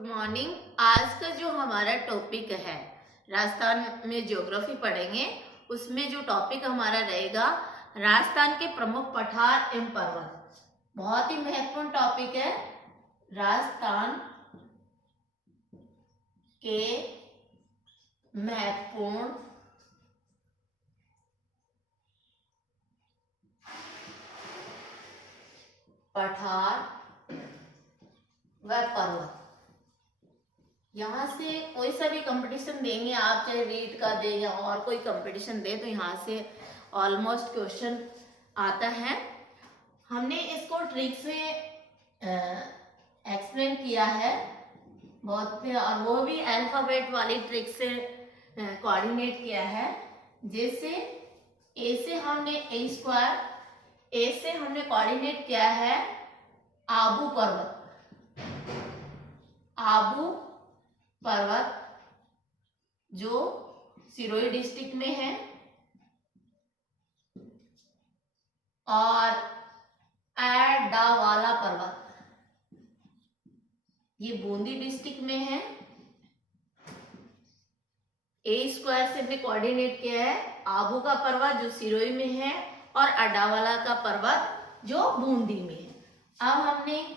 Good morning. आज का जो हमारा टॉपिक है, राजस्थान में ज्योग्राफी पढ़ेंगे। उसमें जो टॉपिक हमारा रहेगा राजस्थान के प्रमुख पठार एवं पर्वत। बहुत ही महत्वपूर्ण टॉपिक है। राजस्थान के महत्वपूर्ण पठार व पर्वत। यहाँ से कोई सा भी कंपटीशन देंगे आप, चाहे रीट का दे या और कोई कंपटीशन दे, तो यहाँ से ऑलमोस्ट क्वेश्चन आता है। हमने इसको ट्रिक से एक्सप्लेन किया है बहुत, और वो भी अल्फाबेट वाली ट्रिक से कोऑर्डिनेट किया है। जैसे ए से हमने ए स्क्वायर, ए से हमने कोऑर्डिनेट किया है आबू पर्वत। आबू पर्वत जो सिरोही डिस्ट्रिक्ट में है, और एडावाला पर्वत ये बूंदी डिस्ट्रिक्ट में है। ए स्क्वायर से हमने कोऑर्डिनेट किया है आबू का पर्वत जो सिरोही में है, और अडावाला का पर्वत जो बूंदी में है। अब हमने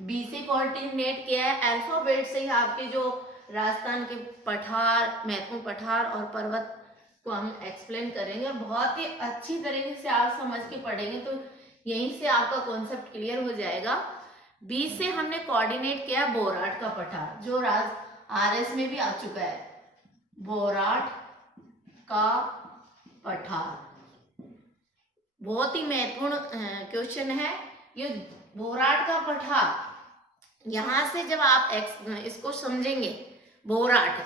बी से कोऑर्डिनेट किया है अल्फाबेट से ही। आपके जो राजस्थान के पठार, महत्वपूर्ण पठार और पर्वत को हम एक्सप्लेन करेंगे। बहुत ही अच्छी तरीके से आप समझ के पढ़ेंगे तो यहीं से आपका कॉन्सेप्ट क्लियर हो जाएगा। बी से हमने कोऑर्डिनेट किया बोराट का पठार जो आरएस में भी आ चुका है। बोराट का पठार बहुत ही महत्वपूर्ण क्वेश्चन है ये। बोराट का पठार, यहां से जब आप इसको समझेंगे बोराट,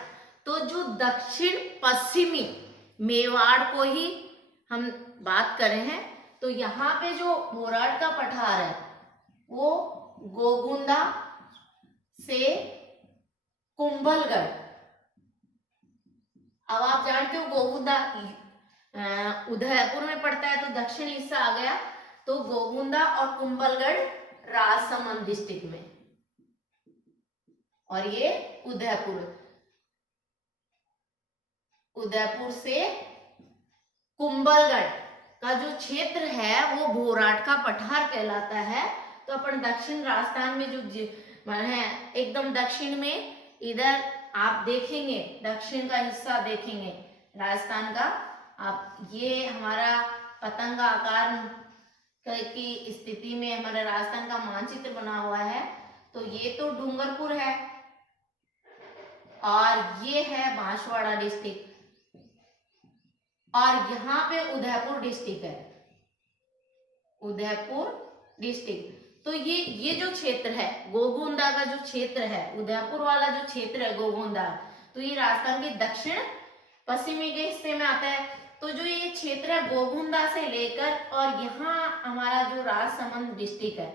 तो जो दक्षिण पश्चिमी मेवाड़ को ही हम बात कर रहे हैं। तो यहाँ पे जो बोराट का पठार है वो गोगुंदा से कुंभलगढ़। अब आप जानते हो गोगुंदा उदयपुर में पड़ता है, तो दक्षिण हिस्सा आ गया। तो गोगुंदा और कुंभलगढ़ राजसमंद डिस्ट्रिक्ट में, और ये उदयपुर से कुंभलगढ़ का जो क्षेत्र है वो बोराट का पठार कहलाता है। तो अपन दक्षिण राजस्थान में जो है एकदम दक्षिण में, इधर आप देखेंगे दक्षिण का हिस्सा देखेंगे राजस्थान का आप, ये हमारा पतंग आकार की स्थिति में हमारे राजस्थान का मानचित्र बना हुआ है। तो ये तो डूंगरपुर है और ये है बांसवाड़ा डिस्ट्रिक्ट, और यहाँ पे उदयपुर डिस्ट्रिक्ट है, उदयपुर डिस्ट्रिक्ट। तो ये जो क्षेत्र है गोगुंदा का जो क्षेत्र है, उदयपुर वाला जो क्षेत्र है गोगुंदा, तो ये राजस्थान के दक्षिण पश्चिमी के हिस्से में आता है। तो जो ये क्षेत्र है गोगुंदा से लेकर, और यहाँ हमारा जो राजसमंद डिस्ट्रिक्ट है,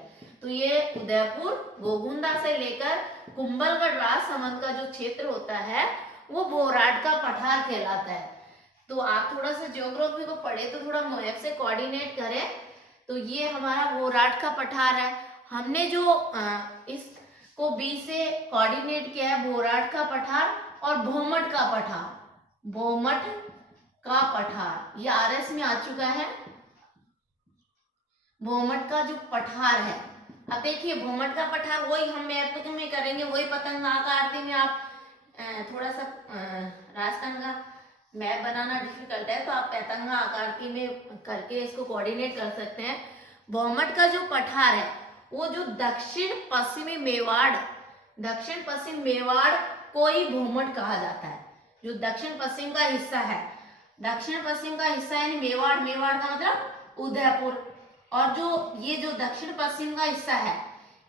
तो ये उदयपुर गोगुंदा से लेकर कुंभलगढ़ राजसमंद का जो क्षेत्र होता है वो बोराट का पठार कहलाता है। तो आप थोड़ा सा ज्योग्राफी को पढ़े तो थोड़ा मैप से कोऑर्डिनेट करें। तो ये हमारा बोराट का पठार है। हमने जो इसको बी से कोऑर्डिनेट किया है बोराट का पठार और भोमट का पठार। भोमट का पठार ये आरएस में आ चुका है। भोमट का जो पठार है, अब देखिए भोमट का पठार वही हम मैप में करेंगे, वही पतंग आकृति में। आप थोड़ा सा राजस्थान का मैप बनाना डिफिकल्ट है तो आप पतंग आकृति में करके इसको कोऑर्डिनेट कर सकते हैं। भोमट का जो पठार है वो जो दक्षिण पश्चिमी मेवाड़, दक्षिण पश्चिम मेवाड़ को ही भोमट कहा जाता है। जो दक्षिण पश्चिम का हिस्सा है, दक्षिण पश्चिम का हिस्सा यानी मेवाड़, मेवाड़ का मतलब उदयपुर, और जो ये जो दक्षिण पश्चिम का हिस्सा है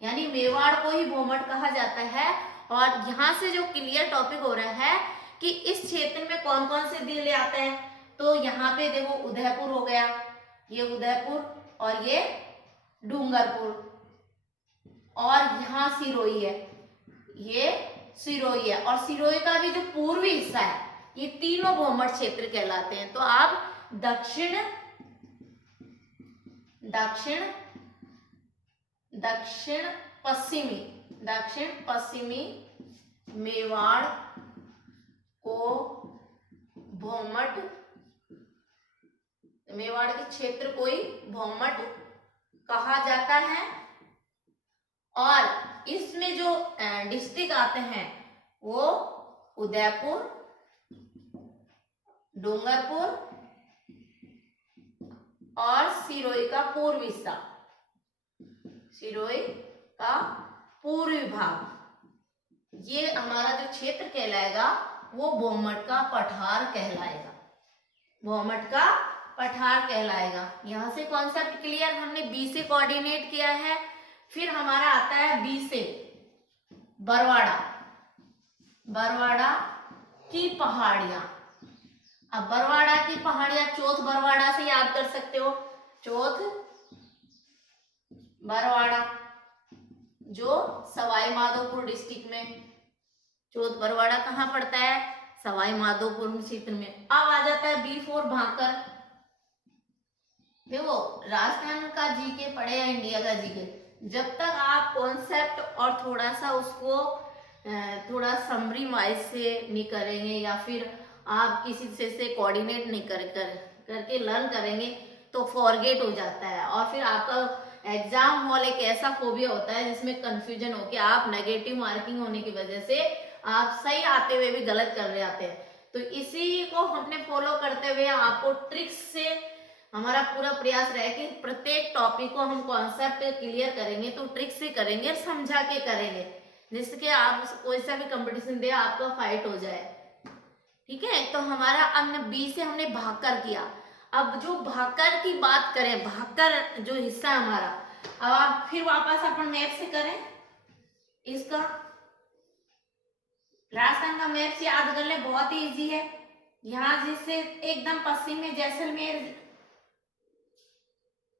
यानी मेवाड़ को ही भोमट कहा जाता है। और यहाँ से जो क्लियर टॉपिक हो रहा है कि इस क्षेत्र में कौन कौन से जिले आते हैं, तो यहाँ पे देखो उदयपुर हो गया, ये उदयपुर और ये डूंगरपुर, और यहाँ सिरोही है, ये सिरोही है, और सिरोही का भी जो पूर्वी हिस्सा है, ये तीनों भोमट क्षेत्र कहलाते हैं। तो आप दक्षिण दक्षिण दक्षिण पश्चिमी दक्षिण पश्चिमी मेवाड़ को भौमट, मेवाड़ के क्षेत्र को ही भौमट कहा जाता है। और इसमें जो डिस्ट्रिक्ट आते हैं वो उदयपुर, डूंगरपुर और सिरोही का पूर्वी हिस्सा, सिरोही का पूर्वी भाग, ये हमारा जो क्षेत्र कहलाएगा वो भौमट का पठार कहलाएगा, भौमट का पठार कहलाएगा। यहां से कॉन्सेप्ट क्लियर, हमने बी से कोऑर्डिनेट किया है। फिर हमारा आता है बी से बरवाड़ा, बरवाड़ा की पहाड़ियां। अब बरवाड़ा की पहाड़ियां चौथ बरवाड़ा से याद कर सकते हो, चौथ बरवाड़ा जो सवाई माधोपुर डिस्ट्रिक्ट में, चौथ बरवाड़ा कहाँ पड़ता है, सवाई माधोपुर क्षेत्र में। अब आ जाता है बी फॉर भाकर। देखो राजस्थान का जीके पढ़े या इंडिया का जीके, जब तक आप कॉन्सेप्ट और थोड़ा सा उसको थोड़ा समरी वाइज से नहीं करेंगे या फिर आप किसी से कोऑर्डिनेट नहीं करके लर्न करेंगे तो फॉरगेट हो जाता है। और फिर आपका एग्जाम हॉल एक ऐसा फोबिया होता है जिसमें कंफ्यूजन हो के आप नेगेटिव मार्किंग होने की वजह से आप सही आते हुए भी गलत कर रहे आते हैं। तो इसी को हमने फॉलो करते हुए आपको ट्रिक्स से हमारा पूरा प्रयास रहे कि प्रत्येक टॉपिक को हम कॉन्सेप्ट क्लियर करेंगे तो ट्रिक से करेंगे और समझा के करेंगे, जिसके आप कोई सा भी कंपटीशन दे आपका फाइट हो जाए। ठीक है, तो हमारा हमने बी से हमने भाकर किया। अब जो भाकर की बात करें, भाकर जो हिस्सा है हमारा, अब आप फिर वापस अपन मैप से करें इसका, राजस्थान का मैप से याद कर ले, बहुत ही इजी है। यहाँ जिससे एकदम पश्चिम में जैसलमेर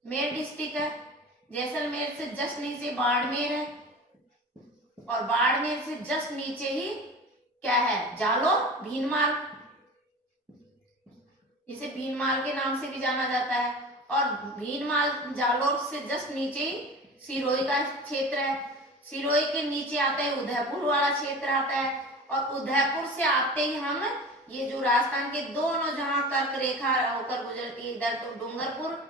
डिस्ट्रिक्ट है, जैसलमेर से जस्ट नीचे बाड़मेर है और बाड़मेर से जस्ट नीचे ही क्या है, जालोर भीनमाल, जिसे भीनमाल के नाम से भी जाना जाता है। और भीनमाल जालोर से जस्ट नीचे ही सिरोही का क्षेत्र है, सिरोही के नीचे आता है उदयपुर वाला क्षेत्र आता है। और उदयपुर से आते ही हम ये जो राजस्थान के दोनों जहां कर्क रेखा होकर गुजरती है, इधर तो डूंगरपुर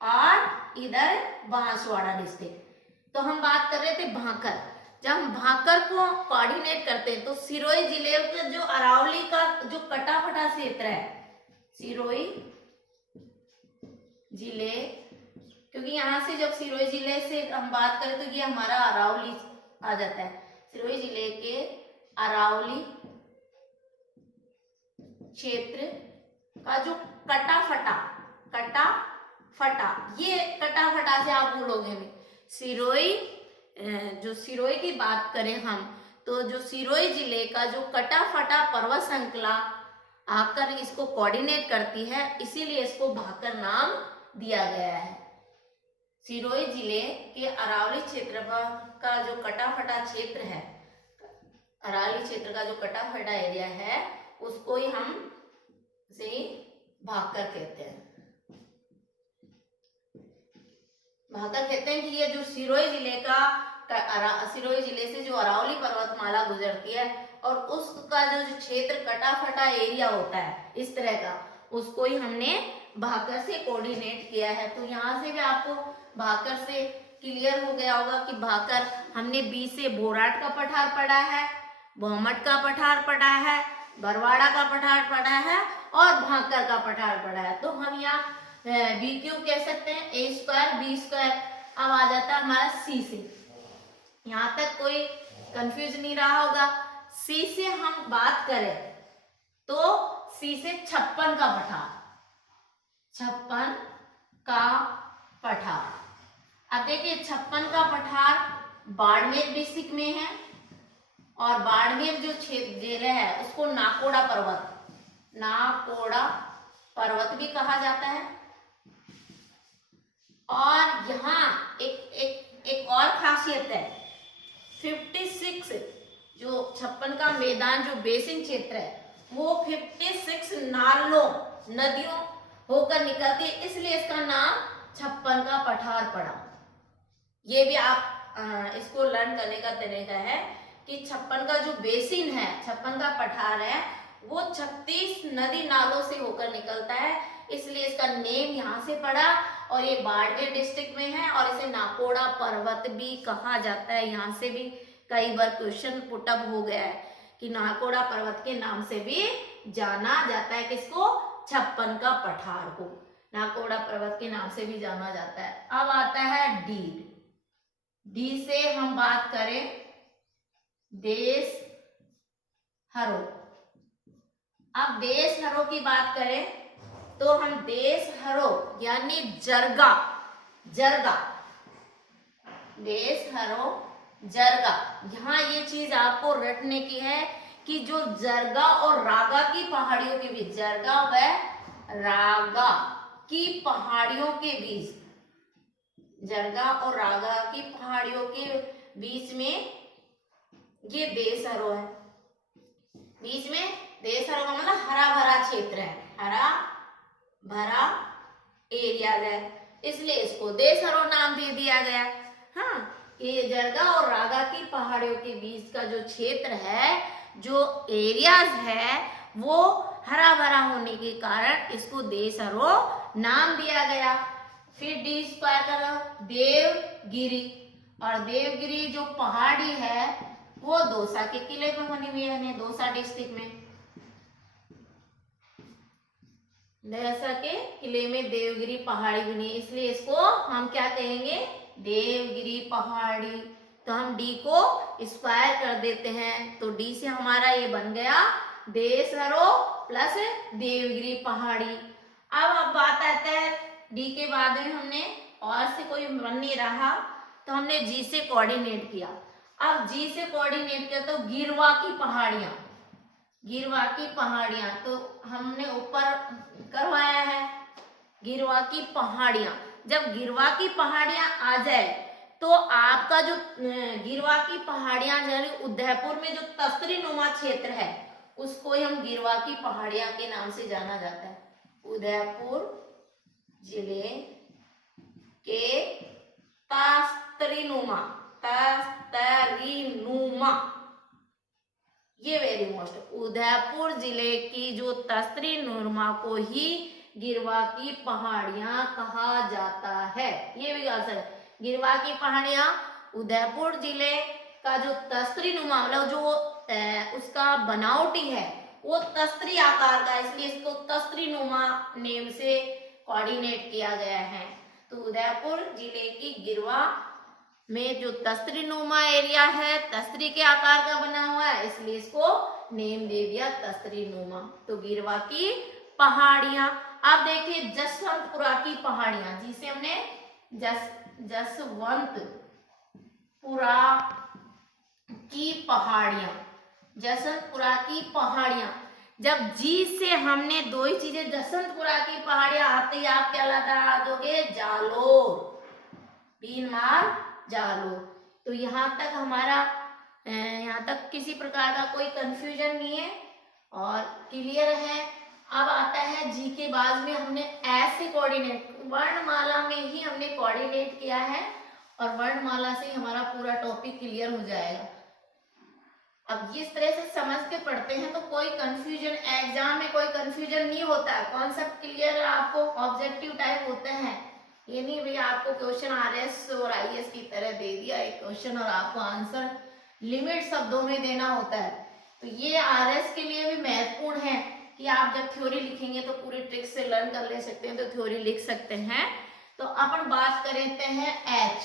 और इधर बांसवाड़ा डिस्ट्रिक्ट। तो हम बात कर रहे थे भाकर। जब हम भाकर को कोऑर्डिनेट करते हैं तो सिरोही जिले का जो अरावली का जो कटाफटा क्षेत्र है, सिरोही जिले, क्योंकि यहाँ से जब सिरोही जिले से हम बात करें तो ये हमारा अरावली आ जाता है। सिरोही जिले के अरावली क्षेत्र का जो कटाफटा, ये कटाफटा से आप बोलोगे में सिरोही, जो सिरोही की बात करें हम तो जो सिरोही जिले का जो कटाफटा पर्वत श्रृंखला आकर इसको कोऑर्डिनेट करती है, इसीलिए इसको भाकर नाम दिया गया है। सिरोही जिले के अरावली क्षेत्र का जो कटाफटा क्षेत्र है, अरावली क्षेत्र का जो कटाफटा एरिया है, उसको ही हम से भाकर कहते हैं। भाकर कहते हैं कि ये जो सिरोही जिले का सिरोही जिले से जो अरावली पर्वतमाला गुजरती है और उसका जो क्षेत्र कटाफटा एरिया होता है इस तरह का, उसको ही हमने भाकर से कोऑर्डिनेट किया है। तो यहाँ से भी आपको भाकर से क्लियर हो गया होगा कि भाकर हमने बी से बोराट का पठार पढ़ा है, भौमट का पठार पढ़ा है, बरवाड़ा का पठार पढ़ा है और भाकर का पठार पढ़ा है। तो हम यहाँ बी क्यू कह सकते हैं, ए स्क्वायर बी स्क्वायर। अब आ जाता है हमारा सी से, यहाँ तक कोई कंफ्यूज नहीं रहा होगा। सी से हम बात करें तो सी से 56 का पठार, 56 का पठार। अब देखिए 56 का पठार बाड़मेर डिस्ट्रिक्ट में है और बाड़मेर जो क्षेत्र जिला है उसको नाकोड़ा पर्वत भी कहा जाता है। और यहाँ एक और खासियत है, 56 जो 56 का मैदान जो बेसिन क्षेत्र है वो 56 नालों नदियों होकर निकलती है, इसलिए इसका नाम 56 का पठार पड़ा। ये भी आप इसको लर्न करने का तरीका है कि छप्पन का जो बेसिन है, छप्पन का पठार है, वो 36 नदी नालों से होकर निकलता है, इसलिए इसका नेम यहाँ से पड़ा। और ये बाड़मेर डिस्ट्रिक्ट में है और इसे नाकोड़ा पर्वत भी कहा जाता है। यहाँ से भी कई बार क्वेश्चन पुटअप हो गया है कि नाकोड़ा पर्वत के नाम से भी जाना जाता है। किसको? छप्पन का पठार को नाकोड़ा पर्वत के नाम से भी जाना जाता है। अब आता है डी। डी से हम बात करें देश हरो। अब देश हरो की बात करें तो हम देश हरो यानी जरगा, जरगा, देश हरो जरगा। यहाँ ये चीज आपको रटने की है कि जो जरगा और रागा की पहाड़ियों के बीच, जरगा व रागा की पहाड़ियों के बीच, जरगा और रागा की पहाड़ियों के बीच में ये देश हरो है। बीच में देश हरो का मतलब हरा भरा क्षेत्र है, हरा भरा एरिया है, इसलिए इसको देश हरो नाम दे दिया गया। हाँ, ये जरगा और रागा की पहाड़ियों के बीच का जो क्षेत्र है, जो एरियाज है, वो हरा भरा होने के कारण इसको देश हरो नाम दिया गया। फिर डी स्क्वायर करो देवगिरी, और देवगिरी जो पहाड़ी है वो दौसा के किले में बनी हुई है, दौसा डिस्ट्रिक्ट में, दौसा के किले में देवगिरी पहाड़ी बनी, इसलिए इसको हम क्या कहेंगे? देवगिरी पहाड़ी। तो हम डी को स्क्वायर कर देते हैं, तो डी से हमारा ये बन गया देश हरो प्लस देवगिरी पहाड़ी। अब बात आता है डी के बाद में हमने और से कोई बन नहीं रहा, तो हमने जी से कोऑर्डिनेट किया। अब जी से कोऑर्डिनेट किया तो गिरवा की पहाड़ियां, गिरवा की पहाड़ियां तो हमने ऊपर करवाया है। गिरवा की पहाड़ियां, जब गिरवा की पहाड़ियां आ जाए तो आपका जो गिरवा की पहाड़ियां यानी उदयपुर में जो तस्तरी नुमा क्षेत्र है उसको हम गिरवा की पहाड़ियां के नाम से जाना जाता है। उदयपुर जिले के तस्तरीनुमा, तस्तरीनुमा, ये वेरी मोस्ट, उदयपुर जिले की जो तस्तरीनुमा को ही गिरवा की पहाड़ियां कहा जाता है। ये भी आंसर है, गिरवा की पहाड़ियां उदयपुर जिले का जो तस्तरीनुमा मतलब जो उसका बनावटी है वो तस्तरी आकार का, इसलिए इसको तस्तरीनुमा नेम से कोऑर्डिनेट किया गया है। तो उदयपुर जिले की गिरवा में जो तस्तरीनुमा एरिया है, तस्तरी के आकार का बना हुआ है, इसलिए इसको नेम दे दिया तस्तरीनुमा। तो गिरवा की पहाड़ियां। अब देखिए जसवंतपुरा की पहाड़ियां, जिसे हमने जसवंतपुरा की पहाड़ियां, जसवंतपुरा की पहाड़ियां। जब जी से हमने दो ही चीजें, जसवंतपुरा की पहाड़ियां आते ही आप क्या लगा दोगे? जालोर, 3 मार जालोर। तो यहाँ तक हमारा यहाँ तक किसी प्रकार का कोई कंफ्यूजन नहीं है और क्लियर है। अब आता है जी के बाद में हमने ऐसे कोऑर्डिनेट, वर्णमाला में ही हमने कोऑर्डिनेट किया है और वर्णमाला से ही हमारा पूरा टॉपिक क्लियर हो जाएगा। अब इस तरह से समझ के पढ़ते हैं तो कोई कंफ्यूजन, एग्जाम में कोई कंफ्यूजन नहीं होता है, कॉन्सेप्ट क्लियर आपको ऑब्जेक्टिव टाइप होते हैं। ये नहीं भैया आपको क्वेश्चन आरएस और आईएएस की तरह दे दिया एक क्वेश्चन और आपको आंसर लिमिट शब्दों में देना होता है। तो ये आरएस के लिए भी महत्वपूर्ण है कि आप जब थ्योरी लिखेंगे तो पूरी ट्रिक से लर्न कर ले सकते हैं, तो थ्योरी लिख सकते हैं। तो अपन बात करते हैं एच,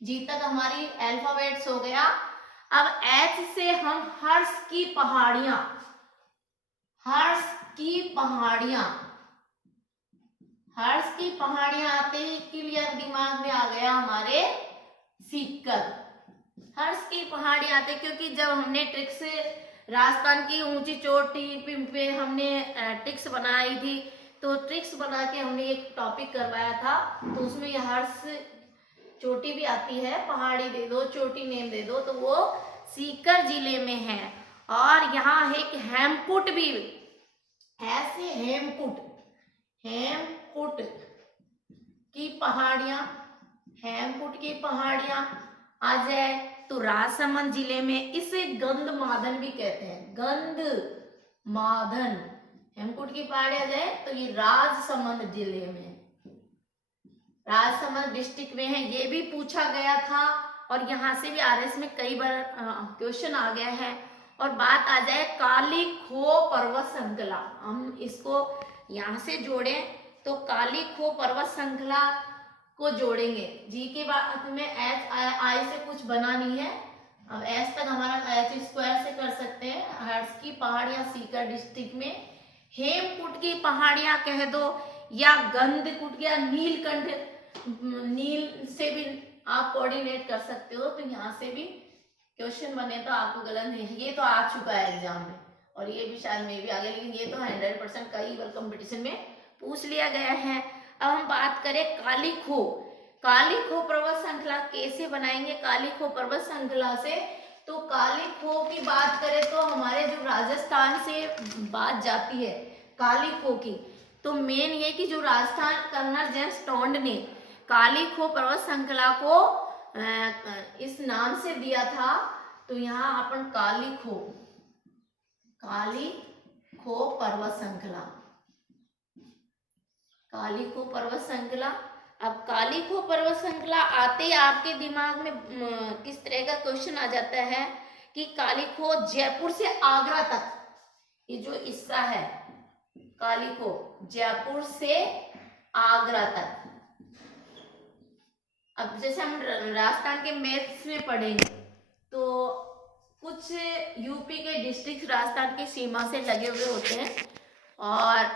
जी तक हमारी अल्फाबेट्स हो गया। अब एच से हम हर्ष की पहाड़ियां, हर्ष की पहाड़ियां, हर्ष की पहाड़ियां आते ही क्लियर दिमाग में आ गया हमारे सीकर। हर्ष की पहाड़ियां आते क्योंकि जब हमने ट्रिक से राजस्थान की ऊंची चोटी पे हमने ट्रिक्स बनाई थी, तो ट्रिक्स बना के हमने एक टॉपिक करवाया था, तो उसमें ये हर्ष चोटी भी आती है, पहाड़ी दे दो, चोटी नेम दे दो, तो वो सीकर जिले में है। और यहाँ है कि हेमकुट भी, ऐसे हेमकुट, हेमकुट की पहाड़ियां, हेमकुट की पहाड़ियां आ जाए तो राजसमंद जिले में इसे गंधमादन भी कहते हैं, गंधमादन। हेमकूट की पहाड़ी आ जाए तो ये राजसमंद जिले में, राजसमंद डिस्ट्रिक्ट में है। ये भी पूछा गया था और यहाँ से भी आरएस में कई बार क्वेश्चन आ गया है। और बात आ जाए काली खो पर्वत श्रृंखला, हम इसको यहाँ से जोड़ें तो काली खो पर्वत श्रृंखला को जोड़ेंगे। जी के बाद में एच आई से कुछ बना नहीं है, अब एच तक हमारा एच स्क्वायर से कर सकते हैं। हर्ष की पहाड़ियां सीकर डिस्ट्रिक्ट में, हेमकूट की पहाड़ियां कह दो या गंधकुट या नीलकंठ, नील से भी आप कोऑर्डिनेट कर सकते हो। तो यहाँ से भी क्वेश्चन बने तो आपको गलत नहीं है, ये तो आ चुका है एग्जाम में और ये भी शायद में भी आ गया, लेकिन ये तो 100% कई बार कंपटीशन में पूछ लिया गया है। अब हम बात करें काली खो, काली खो पर्वत श्रृंखला कैसे बनाएंगे। काली खो पर्वत श्रृंखला से तो काली खो की बात करें तो हमारे जो राजस्थान से बात जाती है काली खो की, तो मेन ये कि जो राजस्थान कर्नल जेम्स टोंड ने काली खो पर्वत श्रृंखला को इस नाम से दिया था। तो यहाँ अपन काली खो पर्वत श्रृंखला, काली खो पर्वत श्रृंखला। अब काली खो पर्वत श्रृंखला आते ही आपके दिमाग में किस तरह का क्वेश्चन आ जाता है कि काली खो जयपुर से आगरा तक, ये जो हिस्सा है काली खो जयपुर से आगरा तक। अब जैसे हम राजस्थान के मैप्स में पढ़ेंगे तो कुछ यूपी के डिस्ट्रिक्ट राजस्थान की सीमा से लगे हुए होते हैं, और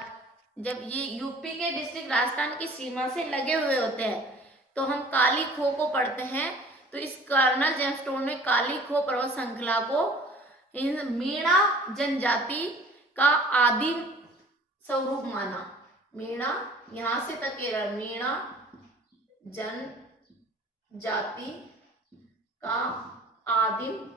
जब ये यूपी के डिस्ट्रिक्ट राजस्थान की सीमा से लगे हुए होते हैं तो हम काली खो को पढ़ते हैं। तो इस कर्नल जेम्स टोंड ने काली खो पर्वत श्रृंखला को इन मीणा जनजाति का आदिम स्वरूप माना। मीणा यहाँ से तक केरल, मीणा जनजाति का आदिम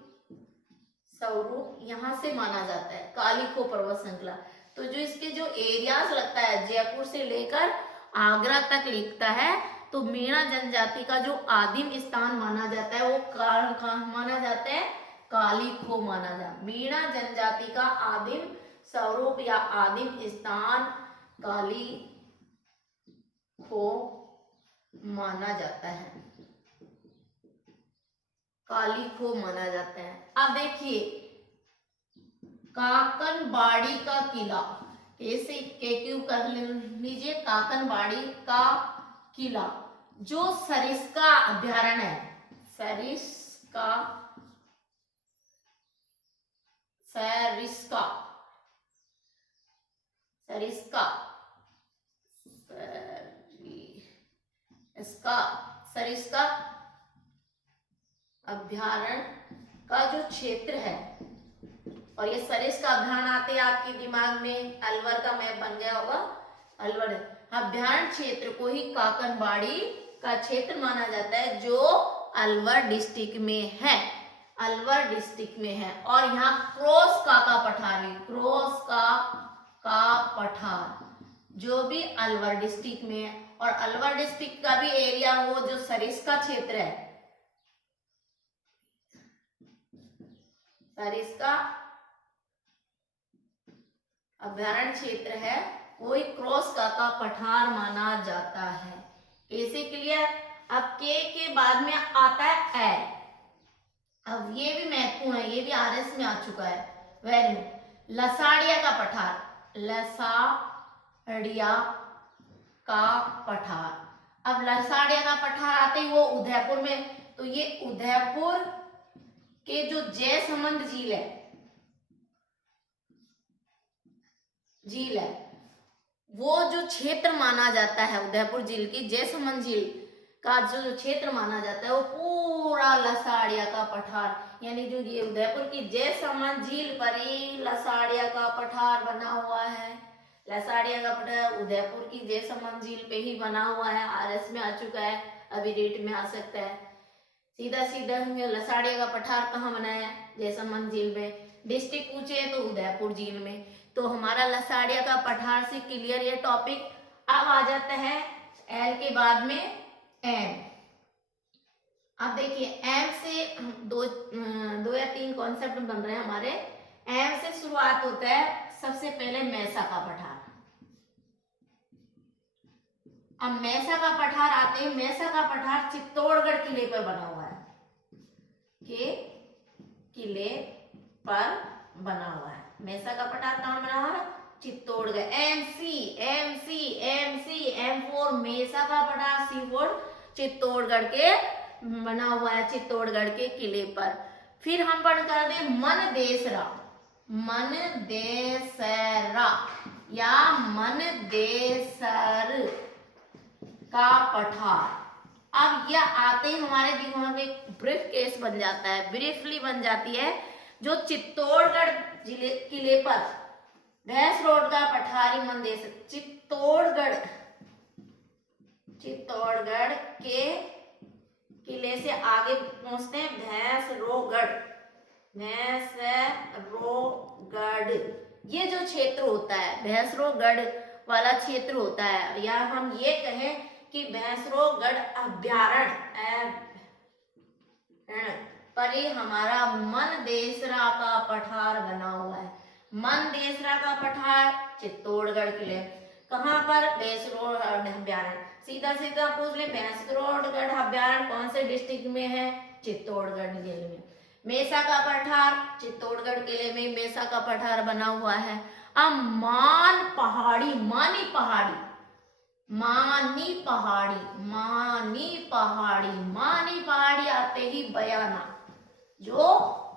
स्वरूप यहाँ से माना जाता है काली खो पर्वत श्रृंखला। तो जो इसके जो एरियाज लगता है जयपुर से लेकर आगरा तक लिखता है, तो मीणा जनजाति का जो आदिम स्थान माना जाता है वो कहाँ माना जाता है, काली खो माना जाता है। मीणा जनजाति का आदिम स्वरूप या आदिम स्थान काली खो माना जाता है, काली खो माना जाता है। अब देखिए काकनबाड़ी का किला, कैसे क्यों कर लीजिए, काकनबाड़ी का किला जो सरिस्का अभ्यारण्य है, सरिस्का अभ्यारण्य का जो क्षेत्र है, और ये सरिस्का अभ्यारण्य आते आपके दिमाग में, अलवर का मैप बन गया होगा, अलवर अभ्यारण्य क्षेत्र को ही काकनबाड़ी का क्षेत्र माना जाता है जो अलवर डिस्ट्रिक्ट में है, अलवर डिस्ट्रिक्ट में है। और यहाँ क्रॉस का पठार, क्रॉस का पठार जो भी अलवर डिस्ट्रिक्ट में है, और अलवर डिस्ट्रिक्ट का भी एरिया वो जो सरिस्का क्षेत्र है, सरिस्का अभ्यारण्य क्षेत्र है, वो एक क्रॉस का पठार माना जाता है। ऐसे क्लियर। अब के बाद में आता है ए। अब ये भी महत्वपूर्ण है, ये भी आरएस में आ चुका है, वैल्यू लसाड़िया का पठार, लसाड़िया का पठार। अब लसाड़िया का पठार आते ही वो उदयपुर में, तो ये उदयपुर के जो जयसमंद झील है वो जो क्षेत्र माना जाता है, उदयपुर झील की जयसमंद झील का जो क्षेत्र माना जाता है वो पूरा लसाड़िया का पठार, यानी जो ये उदयपुर की जयसमंद झील पर ही लसाड़िया का पठार बना हुआ है। लसाड़िया का पठार उदयपुर की जयसमंद झील पे ही बना हुआ है, आरएस में आ चुका है, अभी डेट में आ सकता है। सीधा लसाड़िया का पठार कहाँ बना है, जयसमंद झील में। डिस्ट्रिक्ट पूछे तो उदयपुर झील में। तो हमारा लसाड़िया का पठार से क्लियर ये टॉपिक। अब आ जाता है एल के बाद में एम। अब देखिए एम से दो या तीन कॉन्सेप्ट बन रहे हैं हमारे। एम से शुरुआत होता है सबसे पहले मैसा का पठार। अब मैसा का पठार आते हैं। मैसा का पठार चित्तौड़गढ़ किले पर बना हुआ है, के किले पर बना हुआ है। मैसा का पठार कहाँ बना हुआ है? Chittorgarh. M C M C M C M four mesa का पठार, सी फोर चित्तौड़गढ़ के बना हुआ है, चित्तौड़गढ़ के किले पर। फिर हम पढ़ कर दे मनदेसरा, मनदेसरा या मनदेसर का पठार। अब यह आते ही हमारे दिमाग में एक ब्रीफ केस बन जाता है, ब्रीफली बन जाती है, जो चित्तौड़गढ़ जिले किले पर भैंस रोड का पठारी मनदेसर। चित्तौड़गढ़, चित्तौड़गढ़ के किले से आगे पहुंचते हैं भैंसरोगढ़, भैंसरोगढ़। ये जो क्षेत्र होता है भैंसरोगढ़ वाला क्षेत्र होता है, या हम ये कहें कि भैंसरोगढ़ अभ्यारण्य पर ही हमारा मनदेसरा का पठार बना हुआ है। मनदेसरा का पठार चित्तौड़गढ़ किले, कहाँ पर? भैंसरोगढ़ अभ्यारण्य। सीधा सीधा पूछ ले, भैंसरोगढ़ अभ्यारण्य कौन से डिस्ट्रिक्ट में है? चित्तौड़गढ़ जिले में। मेसा का पठार चित्तौड़गढ़ किले में मेसा का पठार बना हुआ है। अब मान पहाड़ी, मानी पहाड़ी, मानी पहाड़ी, मानी पहाड़ी, मानी पहाड़ी आते ही बयाना, जो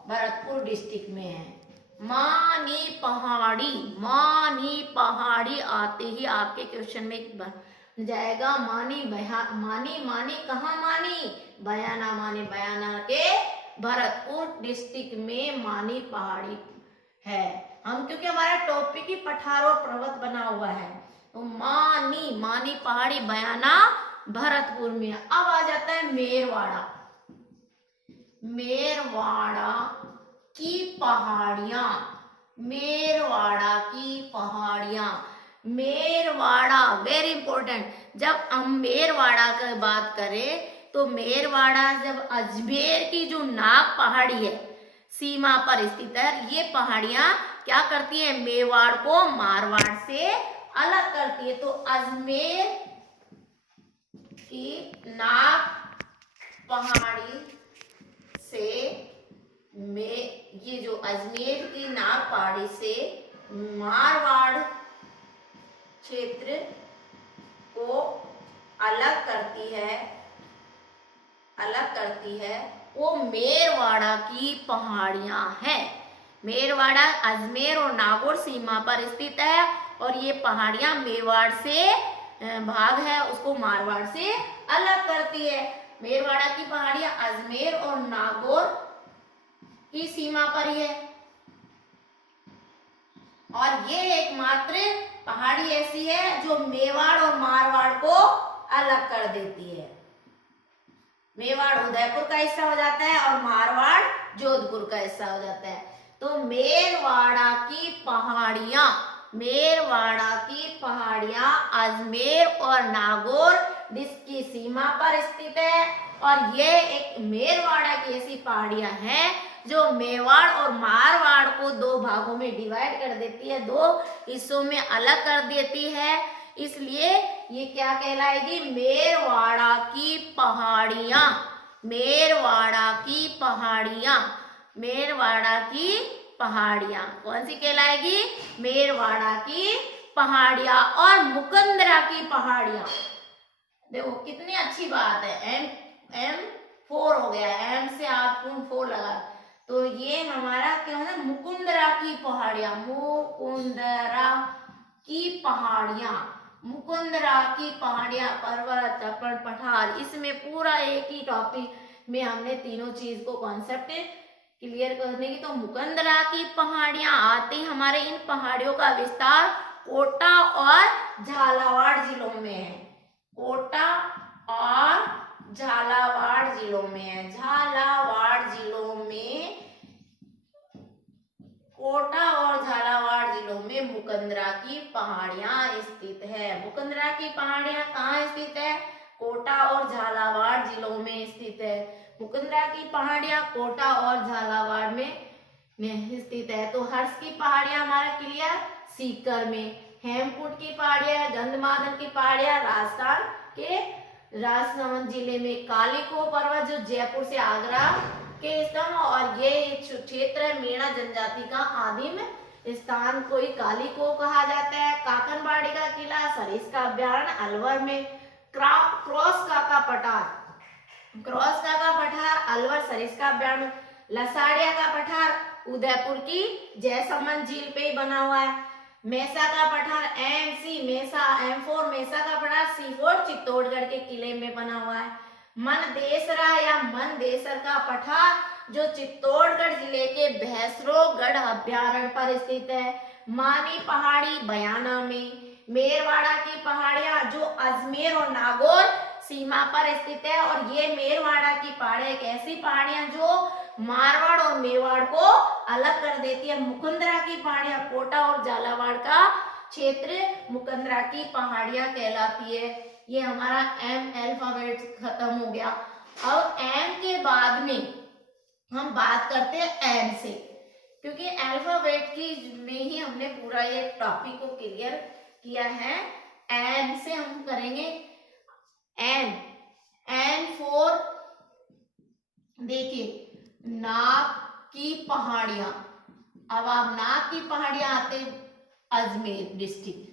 भरतपुर डिस्ट्रिक्ट में है। मानी पहाड़ी, मानी पहाड़ी आते ही आपके क्वेश्चन में जाएगा मानी मानी, मानी कहाँ मानी? बयाना, मानी बयाना के भरतपुर डिस्ट्रिक्ट में मानी पहाड़ी है। हम क्योंकि हमारा टॉपिक ही पठार और पर्वत बना हुआ है, तो मानी, मानी पहाड़ी बयाना भरतपुर में। अब आ जाता है मेरवाड़ा, मेरवाड़ा की पहाड़ियां, मेरवाड़ा की पहाड़ियां। Merwara very important. जब हम मेरवाड़ा की बात करें तो मेरवाड़ा जब अजमेर की जो नाग पहाड़ी है सीमा पर स्थित है, ये पहाड़ियां क्या करती है? मेवाड़ को मारवाड़ से अलग करती है। तो अजमेर की नाग पहाड़ी से ये जो अजमेर की नाग पहाड़ी से मारवाड़ क्षेत्र को अलग करती है, अलग करती है, वो मेरवाड़ा की पहाड़ियां हैं। मेरवाड़ा अजमेर और नागौर सीमा पर स्थित है, और ये पहाड़ियां मेवाड़ से भाग है उसको मारवाड़ से अलग करती है। मेरवाड़ा की पहाड़ियां अजमेर और नागौर की सीमा पर ही है, और ये एकमात्र पहाड़ी ऐसी है जो मेवाड़ और मारवाड़ को अलग कर देती है। मेवाड़ उदयपुर का हिस्सा हो जाता है और मारवाड़ जोधपुर का हिस्सा हो जाता है। तो मेरवाड़ा की पहाड़ियां, मेरवाड़ा की पहाड़ियां अजमेर और नागौर की सीमा पर स्थित है, और ये एक मेरवाड़ा की ऐसी पहाड़ियां हैं जो मेवाड़ और मारवाड़ को दो भागों में डिवाइड कर देती है, दो हिस्सों में अलग कर देती है। इसलिए ये क्या कहलाएगी? मेरवाड़ा की पहाड़ियां, मेरवाड़ा की पहाड़ियां, मेरवाड़ा की पहाड़ियां कौन सी कहलाएगी? मेरवाड़ा की पहाड़ियां। और मुकंदरा की पहाड़ियां, देखो कितनी अच्छी बात है, M4 हो गया, M से आपको 4 लगा, तो ये हमारा क्या है? मुकुंदरा की पहाड़ियां, मुकुंदरा की पहाड़ियां, मुकुंदरा की पहाड़ियां, पर्वत पठार, इसमें पूरा एक ही टॉपिक में हमने तीनों चीज को कॉन्सेप्ट क्लियर करने की। तो मुकुंदरा की पहाड़ियां आती, हमारे इन पहाड़ियों का विस्तार कोटा और झालावाड़ जिलों में है, कोटा और झालावाड़ जिलों में है। झालावाड़ जिलों में, कोटा और झालावाड़ जिलों में मुकंदरा की पहाड़ियां स्थित है। मुकंदरा की पहाड़ियां कहाँ स्थित है? कोटा और झालावाड़ जिलों में स्थित है। मुकुंदरा की पहाड़ियां कोटा और झालावाड़ में स्थित है। तो हर्ष की पहाड़ियां हमारा क्लियर सीकर में, हेमकुंड की पहाड़ियां, गंधमादन की पहाड़ियां राजस्थान के राजसमंद जिले में, कालीको पर्वत जो जयपुर से आगरा के स्तंभ, और ये क्षेत्र है मेणा जनजाति का आदिम स्थान को ही कालीको कहा जाता है। काकनबाड़ी का किला, सरिस्का अभ्यारण्य अलवर में, क्रॉस काका पठार अलवर सरिस्का अभ्यारण्य, लसाड़िया का पठार उदयपुर की जयसमंद झील पे ही बना हुआ है। मेसा का पठार M4 मेसा का पठार C4 चित्तौड़गढ़ के किले में बना हुआ है। मनदेसरा या मनदेसर का पठार जो चित्तौड़गढ़ जिले के भैंसरोगढ़ अभ्यारण्य पर स्थित है। मानी पहाड़ी बयाना में, मेरवाड़ा की पहाड़ियां जो अजमेर और नागौर सीमा पर स्थित है, और ये मेरवाड़ा की पहाड़ियां एक ऐसी पहाड़ियां जो मारवाड़ और मेवाड़ को अलग कर देती है। मुकुंदरा की पहाड़ियां कोटा और झालावाड़ का क्षेत्र मुकुंदरा की पहाड़ियां कहलाती है। ये हमारा M अल्फाबेट खत्म हो गया। अब M के बाद में हम बात करते हैं N से, क्योंकि अल्फाबेट की में ही हमने पूरा ये टॉपिक को क्लियर किया है। N से हम करेंगे N फॉर, देखिए नाग की पहाड़ियां। अब आप नाग की पहाड़ियां आते अजमेर डिस्ट्रिक्ट,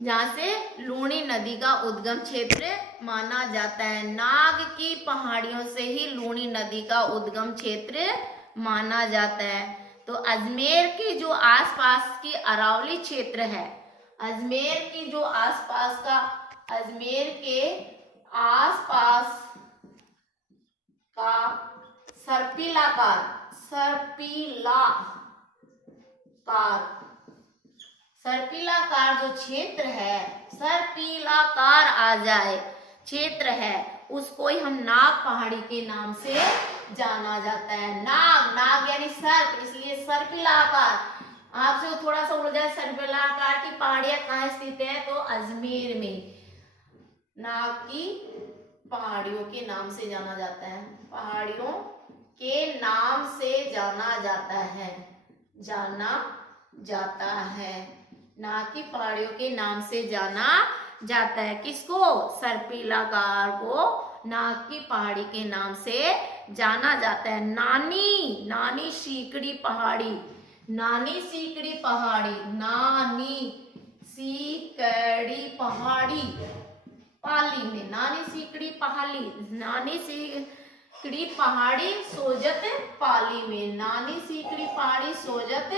जहां से लूणी नदी का उद्गम क्षेत्र माना जाता है। नाग की पहाड़ियों से ही लूणी नदी का उद्गम क्षेत्र माना जाता है। तो अजमेर के जो आसपास की अरावली क्षेत्र है, अजमेर की जो आसपास का, अजमेर के आसपास का सर्पिलाकार जो क्षेत्र है, सर्पिलाकार आ जाए क्षेत्र है, उसको ही हम नाग पहाड़ी के नाम से जाना जाता है। नाग यानी सर्प, इसलिए सर्पिलाकार। आपसे थोड़ा सा उलझा, सर्पिलाकार की पहाड़ियां कहाँ स्थित है? तो अजमेर में नाग की पहाड़ियों के नाम से जाना जाता है। पहाड़ियों के नाम से जाना जाता है। नाग की पहाड़ियों के नाम से जाना जाता है। किसको? सर्पिलाकार को नाग की पहाड़ी के नाम से जाना जाता है। नानी सीकड़ी पहाड़ी, नानी सीकड़ी पहाड़ी पाली में, नानी सीकड़ी पहाड़ी सोजत पाली में, नानी सीकड़ी पहाड़ी सोजत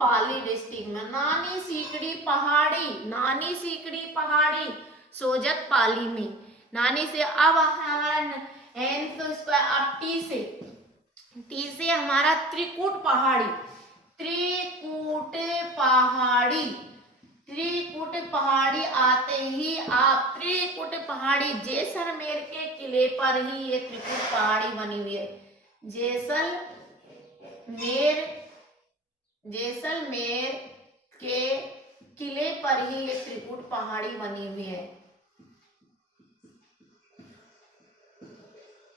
पाली डिस्ट्रिक्ट में, नानी सीकड़ी पहाड़ी सोजत पाली में, नानी से। अब हमारा एन तो इसका, अब टी से हमारा त्रिकुट पहाड़ी आते ही आप, त्रिकुट पहाड़ी जैसलमेर के किले पर ही ये त्रिकुट पहाड़ी बनी हुई है। जैसलमेर के किले पर ही ये त्रिकुट पहाड़ी बनी हुई है।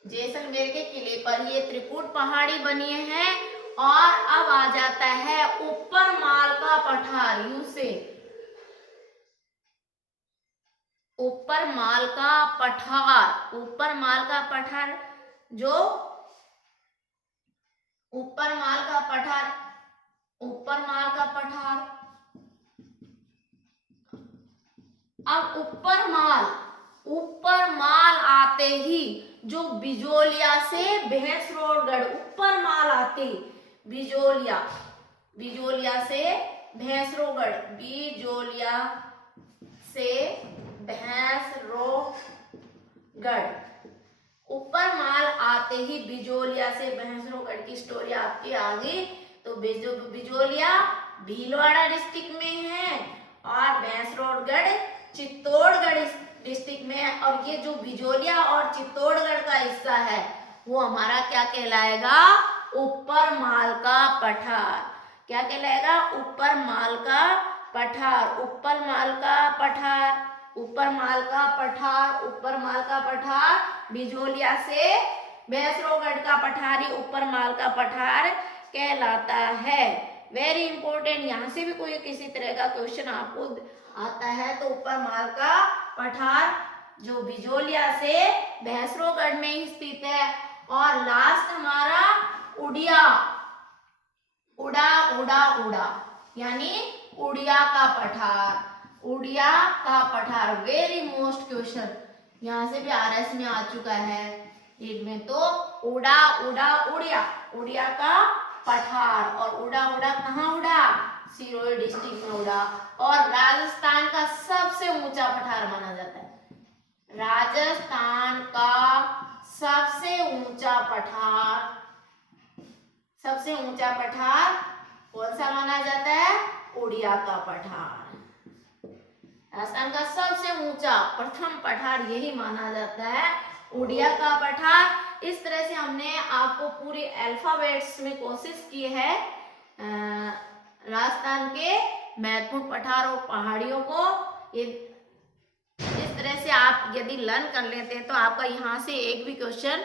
जैसलमेर के किले पर ही ये त्रिकुट पहाड़ी बनी है। और अब आ जाता है ऊपर माल का पठार, यू से ऊपर माल का पठार, जो ऊपर माल का पठार, अब ऊपर माल आते ही जो बिजोलिया से भैंसरोगढ़, ऊपर माल आते बिजोलिया से भैंसरोगढ़, ऊपर माल आते ही बिजोलिया से भैंसरोगढ़ की स्टोरी आपकी आ गई। तो बिजोलिया भीलवाड़ा डिस्ट्रिक्ट में है और भैंसरोगढ़ चित्तौड़गढ़ डिस्ट्रिक्ट में है। और ये जो बिजोलिया और चित्तौड़गढ़ का हिस्सा है वो हमारा क्या कहलाएगा? ऊपर माल का पठार। क्या कहलाएगा? ऊपर माल का पठार। ऊपर माल का पठार, ऊपर माल का पठार, बिजोलिया से भैंसरोगढ़ का पठारी ऊपर माल का पठार कहलाता है। वेरी इंपॉर्टेंट, यहाँ से भी कोई किसी तरह का क्वेश्चन आपको आता है तो ऊपर माल का पठार जो बिजोलिया से भैंसरोगढ़ में ही स्थित है। और लास्ट हमारा उड़िया, उड़ा उड़ा उड़ा यानी उड़िया का पठार, उड़िया का पठार। वेरी मोस्ट क्वेश्चन, यहाँ से भी RS में आ चुका है रीड में। तो उड़ा उड़ा उड़िया, उड़िया का पठार। और उड़ा उड़ा कहाँ उड़ा? सिरोही डिस्ट्रिक्ट में उड़ा। और राजस्थान का सबसे ऊंचा पठार माना जाता है, राजस्थान का सबसे ऊंचा पठार, सबसे ऊंचा पठार कौन सा माना जाता है? उड़िया का पठार। राजस्थान का सबसे ऊंचा प्रथम पठार यही माना जाता है, उड़िया का पठार। इस तरह से हमने आपको पूरे अल्फाबेट्स में कोशिश की है राजस्थान के महत्वपूर्ण पठार और पहाड़ियों को। ये इस तरह से आप यदि लर्न कर लेते हैं तो आपका यहाँ से एक भी क्वेश्चन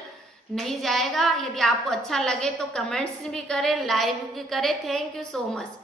नहीं जाएगा। यदि आपको अच्छा लगे तो कमेंट्स भी करें, लाइक भी करें। Thank you so much.